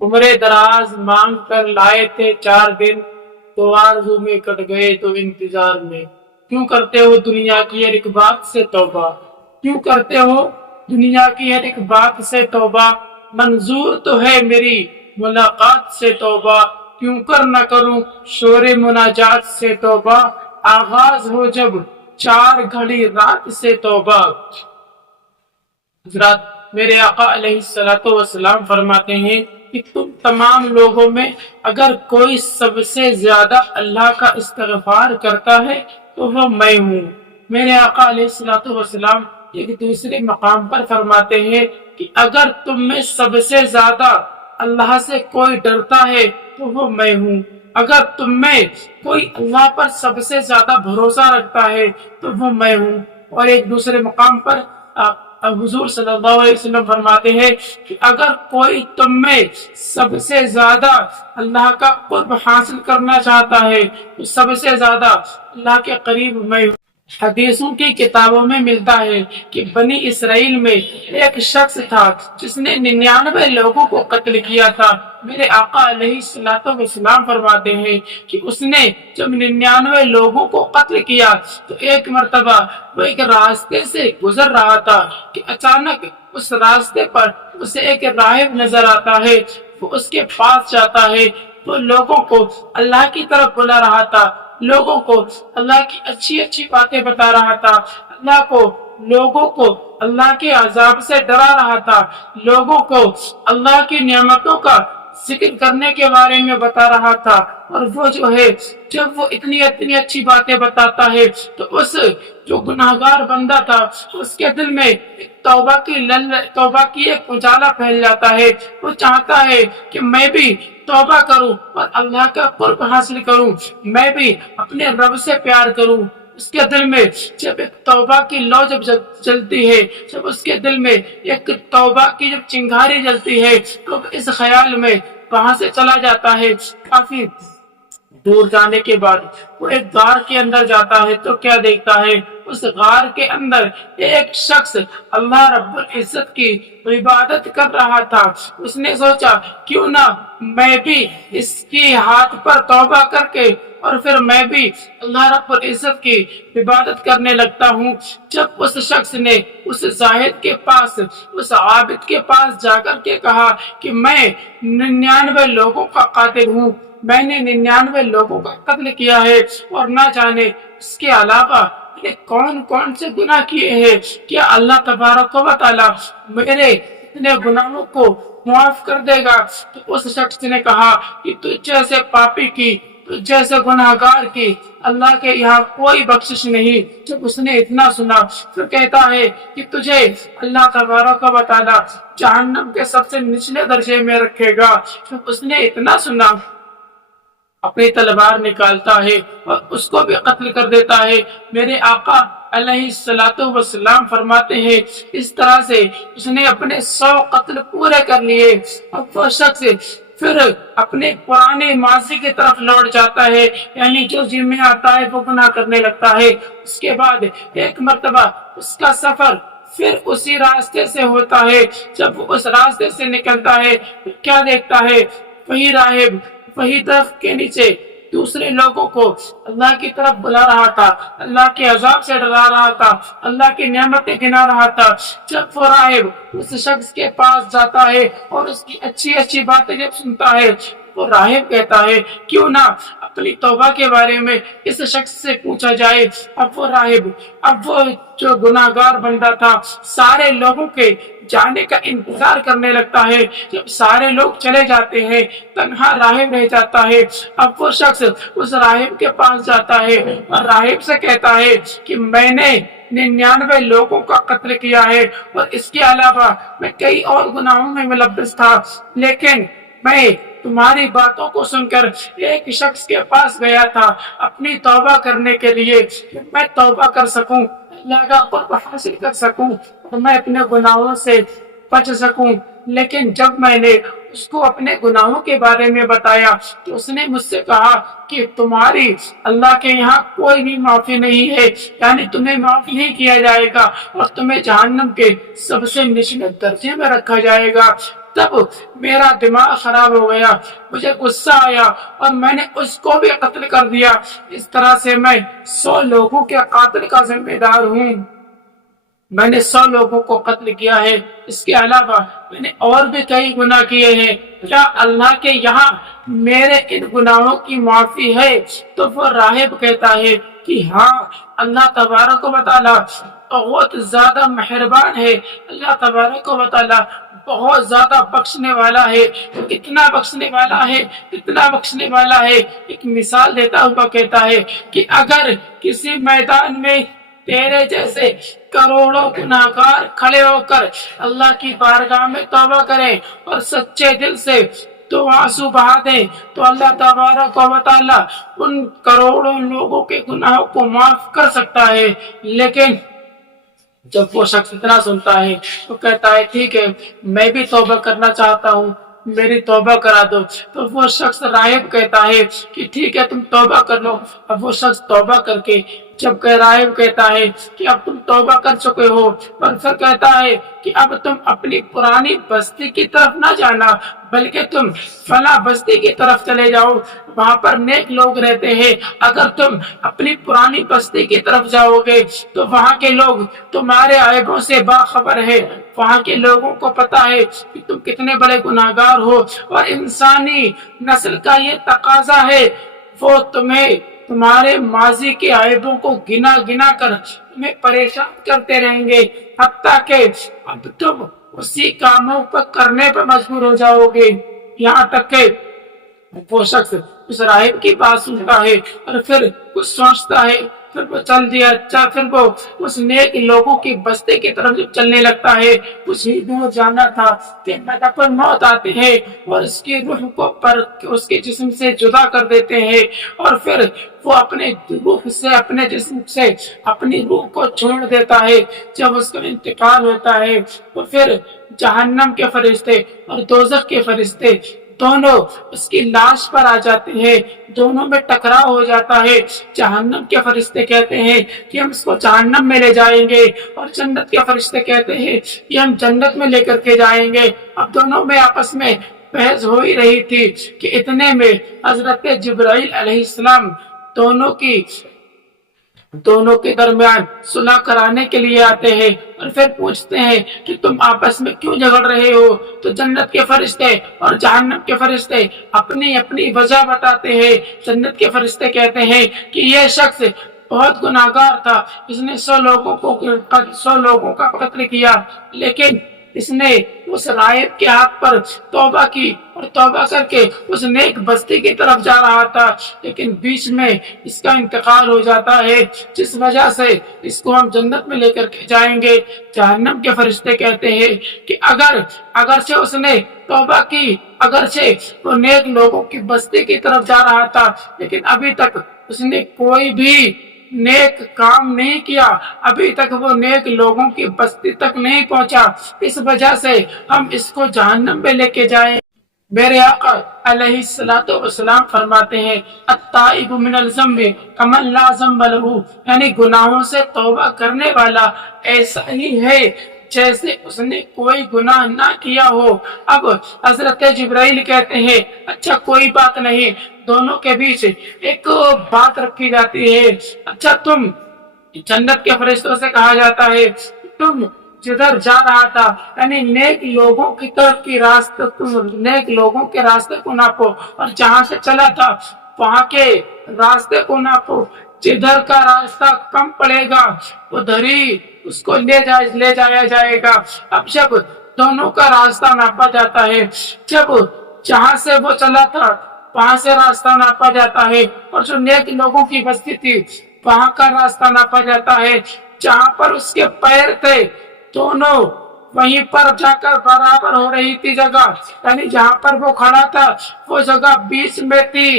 عمرے دراز مانگ کر لائے تھے 4 دن، تو آرزو میں کٹ گئے تو انتظار میں۔ کیوں کرتے ہو دنیا کی ہر ایک بات سے توبہ؟ کیوں کرتے ہو دنیا کی ہر ایک بات سے توبہ؟ منظور تو ہے میری ملاقات سے توبہ، کیوں کر نہ کروں شور مناجات سے توبہ؟ آغاز ہو جب 4 گھڑی رات سے توبہ۔ حضرات، میرے آقا علیہ السلام فرماتے ہیں کہ تم تمام لوگوں میں اگر کوئی سب سے زیادہ اللہ کا استغفار کرتا ہے تو وہ میں ہوں۔ میرے آقا علیہ السلام ایک دوسرے مقام پر فرماتے ہیں کہ اگر تم میں سب سے زیادہ اللہ سے کوئی ڈرتا ہے تو وہ میں ہوں، اگر تم میں کوئی اللہ پر سب سے زیادہ بھروسہ رکھتا ہے تو وہ میں ہوں۔ اور ایک دوسرے مقام پر حضور صلی اللہ علیہ وسلم فرماتے ہیں کہ اگر کوئی تم میں سب سے زیادہ اللہ کا قرب حاصل کرنا چاہتا ہے تو سب سے زیادہ اللہ کے قریب میں ہوں۔ حدیثوں کی کتابوں میں ملتا ہے کہ بنی اسرائیل میں ایک شخص تھا جس نے 99 لوگوں کو قتل کیا تھا۔ میرے آقا علیہ السلام فرماتے ہیں کہ اس نے جب 99 لوگوں کو قتل کیا تو ایک مرتبہ وہ ایک راستے سے گزر رہا تھا کہ اچانک اس راستے پر اسے ایک راہب نظر آتا ہے۔ وہ اس کے پاس جاتا ہے، وہ لوگوں کو اللہ کی طرف بلا رہا تھا، لوگوں کو اللہ کی اچھی اچھی باتیں بتا رہا تھا، لوگوں کو اللہ کے عذاب سے ڈرا رہا تھا، لوگوں کو اللہ کی نعمتوں کا ذکر کرنے کے بارے میں بتا رہا تھا۔ اور وہ جو ہے جب وہ اتنی اچھی باتیں بتاتا ہے تو اس جو گناہگار بندہ تھا اس کے دل میں توبہ کی ایک اجالا پھیل جاتا ہے۔ وہ چاہتا ہے کہ میں بھی توبہ کروں اور اللہ کا قرب حاصل کروں، میں بھی اپنے رب سے پیار کروں۔ اس کے دل میں جب ایک توبہ کی لو جب جلتی ہے، جب اس کے دل میں ایک توبہ کی جب چنگاری جلتی ہے تو اس خیال میں وہاں سے چلا جاتا ہے۔ کافی دور جانے کے بعد وہ ایک غار کے اندر جاتا ہے تو کیا دیکھتا ہے؟ اس غار کے اندر ایک شخص اللہ رب العزت کی عبادت کر رہا تھا۔ اس نے سوچا کیوں نہ میں بھی اس کی ہاتھ پر توبہ کر کے اور پھر میں بھی اللہ رب العزت کی عبادت کرنے لگتا ہوں۔ جب اس شخص نے اس زاہد کے پاس، اس عابد کے پاس جا کر کے کہا کہ میں 99 لوگوں کا قاتل ہوں، میں نے 99 لوگوں کا قتل کیا ہے اور نہ جانے اس کے علاوہ کون کون سے گناہ کیے ہیں، کیا اللہ تبارک و تعالی میرے اتنے گناہوں کو معاف کر دے گا؟ تو اس شخص نے کہا کہ تجھ جیسے پاپی کی، تجھ جیسے گناہگار کی اللہ کے یہاں کوئی بخشش نہیں۔ جب اس نے اتنا سنا پھر کہتا ہے کہ تجھے اللہ تبارک و تعالی جہنم کے سب سے نچلے درجے میں رکھے گا۔ جب اس نے اتنا سنا اپنی تلوار نکالتا ہے اور اس کو بھی قتل کر دیتا ہے۔ میرے آقا علیہ السلام فرماتے ہیں اس طرح سے اس نے اپنے 100 قتل پورے کر لیے۔ اب وہ شخص پھر اپنے پرانے ماضی کی طرف لوٹ جاتا ہے، یعنی جو جی میں آتا ہے وہ گناہ کرنے لگتا ہے۔ اس کے بعد ایک مرتبہ اس کا سفر پھر اسی راستے سے ہوتا ہے۔ جب وہ اس راستے سے نکلتا ہے تو کیا دیکھتا ہے؟ وہی راہب وہی درخت کے نیچے دوسرے لوگوں کو اللہ کی طرف بلا رہا تھا، اللہ کے عذاب سے ڈرا رہا تھا، اللہ کی نعمتیں گنا رہا تھا۔ جب وہ راہب اس شخص کے پاس جاتا ہے اور اس کی اچھی باتیں جب سنتا ہے، وہ راہب کہتا ہے کیوں نہ اپنی توبہ کے بارے میں اس شخص سے پوچھا جائے۔ اب وہ جو گناہگار بندہ تھا سارے لوگوں کے جانے کا انتظار کرنے لگتا ہے۔ جب سارے لوگ چلے جاتے ہیں تنہا راہب رہ جاتا ہے۔ اب وہ شخص اس راہب کے پاس جاتا ہے اور راہب سے کہتا ہے کہ میں نے 99 لوگوں کا قتل کیا ہے اور اس کے علاوہ میں کئی اور گناہوں میں ملوث تھا، لیکن میں تمہاری باتوں کو سن کر ایک شخص کے پاس گیا تھا اپنی توبہ کرنے کے لیے کہ میں توبہ کر سکوں، اللہ کا قرب حاصل کر سکوں اور میں اپنے گناہوں سے بچ سکوں۔ لیکن جب میں نے اس کو اپنے گناہوں کے بارے میں بتایا تو اس نے مجھ سے کہا کہ تمہاری اللہ کے یہاں کوئی بھی معافی نہیں ہے، یعنی تمہیں معاف نہیں کیا جائے گا اور تمہیں جہنم کے سب سے نچلے درجے میں رکھا جائے گا۔ تب میرا دماغ خراب ہو گیا، مجھے غصہ آیا اور میں نے اس کو بھی قتل کر دیا۔ اس طرح سے میں 100 لوگوں کے قاتل کا ذمہ دار ہوں۔ میں نے 100 لوگوں کو قتل کیا ہے، اس کے علاوہ میں نے اور بھی کئی گناہ کیے ہیں۔ کیا اللہ کے یہاں میرے ان گناہوں کی معافی ہے؟ تو وہ راہب کہتا ہے کہ ہاں، اللہ تبارک و تعالی بہت زیادہ مہربان ہے، اللہ تبارک و تعالی بہت زیادہ بخشنے والا ہے۔ کتنا بخشنے والا ہے، کتنا بخشنے والا ہے۔ ایک مثال دیتا ہوا کہتا ہے کہ اگر کسی میدان میں تیرے جیسے کروڑوں گناہگار کھڑے ہو کر اللہ کی بارگاہ میں توبہ کریں اور سچے دل سے تو آنسو بہا دیں، تو اللہ تبارک و تعالی ان کروڑوں لوگوں کے گناہوں کو معاف کر سکتا ہے۔ لیکن جب وہ شخص اتنا سنتا ہے تو کہتا ہے ٹھیک ہے، میں بھی توبہ کرنا چاہتا ہوں، میری توبہ کرا دو۔ تو وہ شخص راہب کہتا ہے کہ ٹھیک ہے، تم توبہ کر لو۔ اب وہ شخص توبہ کر کے جب کہ راہب کہتا ہے کہ اب تم توبہ کر چکے ہو، اور پھر کہتا ہے کہ اب تم اپنی پرانی بستی کی طرف نہ جانا، بلکہ تم فلاں بستی کی طرف چلے جاؤ، وہاں پر نیک لوگ رہتے ہیں۔ اگر تم اپنی پرانی بستی کی طرف جاؤ گے تو وہاں کے لوگ تمہارے عیبوں سے باخبر ہے، وہاں کے لوگوں کو پتا ہے کہ تم کتنے بڑے گناہگار ہو، اور انسانی نسل کا یہ تقاضا ہے، وہ تمہیں تمہارے ماضی کے عیبوں کو گنا گنا کر تمہیں پریشان کرتے رہیں گے، حتیٰ کہ اب تم اسی کاموں پر کرنے پر مجبور ہو جاؤ گے۔ یہاں تک کہ وہ شخص اس راہب کی بات سنتا ہے اور پھر کچھ سوچتا ہے، پھر وہ چل دیا۔ پھر وہ اس نیک لوگوں کی بستی کی طرف جب چلنے لگتا ہے، کچھ ہی دور جانا تھا کہ ملک الموت آتے ہیں اور اس کی روح کو اس کے جسم سے جدا کر دیتے ہیں، اور پھر وہ اپنے روح سے، اپنے جسم سے اپنی روح کو چھوڑ دیتا ہے۔ جب اس کا انتقال ہوتا ہے تو پھر جہنم کے فرشتے اور دوزخ کے فرشتے دونوں اس کی لاش پر آ جاتے ہیں، دونوں میں ٹکراؤ ہو جاتا ہے۔ جہنم کے فرشتے کہتے ہیں کہ ہم اس کو جہنم میں لے جائیں گے، اور جنت کے فرشتے کہتے ہیں کہ ہم جنت میں لے کر کے جائیں گے۔ اب دونوں میں آپس میں بحث ہو ہی رہی تھی کہ اتنے میں حضرت جبرائیل علیہ السلام دونوں کے درمیان صلح کرانے کے لیے آتے ہیں، اور پھر پوچھتے ہیں کہ تم آپس میں کیوں جھگڑ رہے ہو؟ تو جنت کے فرشتے اور جہنم کے فرشتے اپنی اپنی وجہ بتاتے ہیں۔ جنت کے فرشتے کہتے ہیں کہ یہ شخص بہت گناہگار تھا، اس نے 100 لوگوں کا قتل کیا، لیکن اس نے اس راہب کے ہاتھ پر توبہ کی، اور توبہ کر کے اس نیک بستی کی طرف جا رہا تھا، لیکن بیچ میں اس کا انتقال ہو جاتا ہے، جس وجہ سے اس کو ہم جنت میں لے کر کے جائیں گے۔ جہنم کے فرشتے کہتے ہیں کہ اگرچہ اس نے توبہ کی، اگرچہ وہ نیک لوگوں کی بستی کی طرف جا رہا تھا، لیکن ابھی تک اس نے کوئی بھی نیک کام نہیں کیا، ابھی تک وہ نیک لوگوں کی بستی تک نہیں پہنچا، اس وجہ سے ہم اس کو جہنم میں لے کے جائیں۔ میرے آقا علیہ الصلوۃ والسلام فرماتے ہیں التائب من الذنب کمن لا ذنب له، یعنی گناہوں سے توبہ کرنے والا ایسا ہی ہے جیسے اس نے کوئی گناہ نہ کیا ہو۔ اب حضرت جبرائیل کہتے ہیں اچھا کوئی بات نہیں، دونوں کے بیچ ایک بات رکھی جاتی ہے۔ اچھا تم، جنت کے فرشتوں سے کہا جاتا ہے، تم جدھر جا رہا تھا، یعنی نیک لوگوں کی طرف کی راستہ، تم نیک لوگوں کے راستے کو ناپو، اور جہاں سے چلا تھا وہاں کے راستے کو ناپو، جدھر کا راستہ کم پڑے گا ادھر ہی اس کو لے جایا جائے گا۔ اب جب دونوں کا راستہ ناپا جاتا ہے، جب جہاں سے وہ چلا تھا وہاں سے راستہ ناپا جاتا ہے، اور جو نیک لوگوں کی بستی تھی وہاں کا راستہ ناپا جاتا ہے، جہاں پر اس کے پیر تھے دونوں وہیں پر جا کر برابر ہو رہی تھی جگہ، یعنی جہاں پر وہ کھڑا تھا وہ جگہ بیچ میں تھی،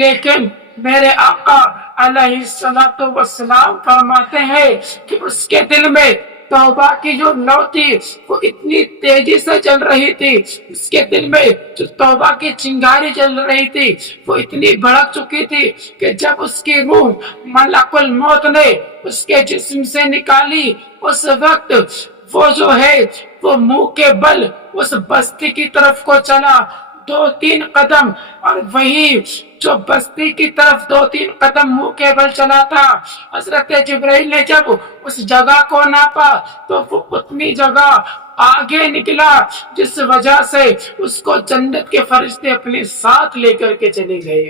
لیکن میرے آقا علیہ الصلوۃ والسلام فرماتے ہیں کہ اس کے دل میں توبہ کی جو لو تھی وہ اتنی تیزی سے چل رہی تھی، اس کے دل میں جو توبہ کی چنگاری چل رہی تھی وہ اتنی بھڑک چکی تھی کہ جب اس کی روح ملک الموت نے اس کے جسم سے نکالی، اس وقت وہ جو ہے وہ منہ کے بل اس بستی کی طرف کو چلا 2-3 قدم، اور وہی جو بستی کی طرف 2-3 قدم منہ کے بل چلا تھا، حضرت جبرائیل نے جب اس جگہ کو ناپا تو وہ اتنی جگہ آگے نکلا جس وجہ سے اس کو جنت کے فرشتے اپنے ساتھ لے کر کے چلے گئے۔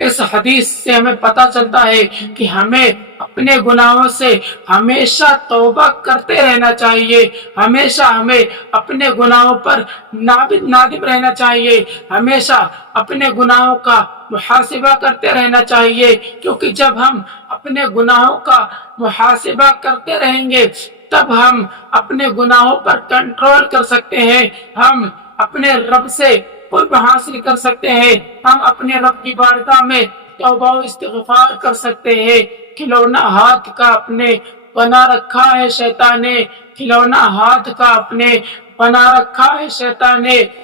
اس حدیث سے ہمیں پتہ چلتا ہے کہ ہمیں اپنے گناہوں سے ہمیشہ توبہ کرتے رہنا چاہیے، ہمیشہ ہمیں اپنے گناہوں پر نادم رہنا چاہیے، ہمیشہ اپنے گناہوں کا محاسبہ کرتے رہنا چاہیے، کیونکہ جب ہم اپنے گناہوں کا محاسبہ کرتے رہیں گے تب ہم اپنے گناہوں پر کنٹرول کر سکتے ہیں، ہم اپنے رب سے قرب حاصل کر سکتے ہیں، ہم اپنے رب کی بارگاہ میں توبہ و استغفار کر سکتے ہیں۔ کھلونا ہاتھ کا اپنے بنا رکھا ہے شیطان نے، کھلونا ہاتھ کا اپنے بنا رکھا ہے شیطان نے،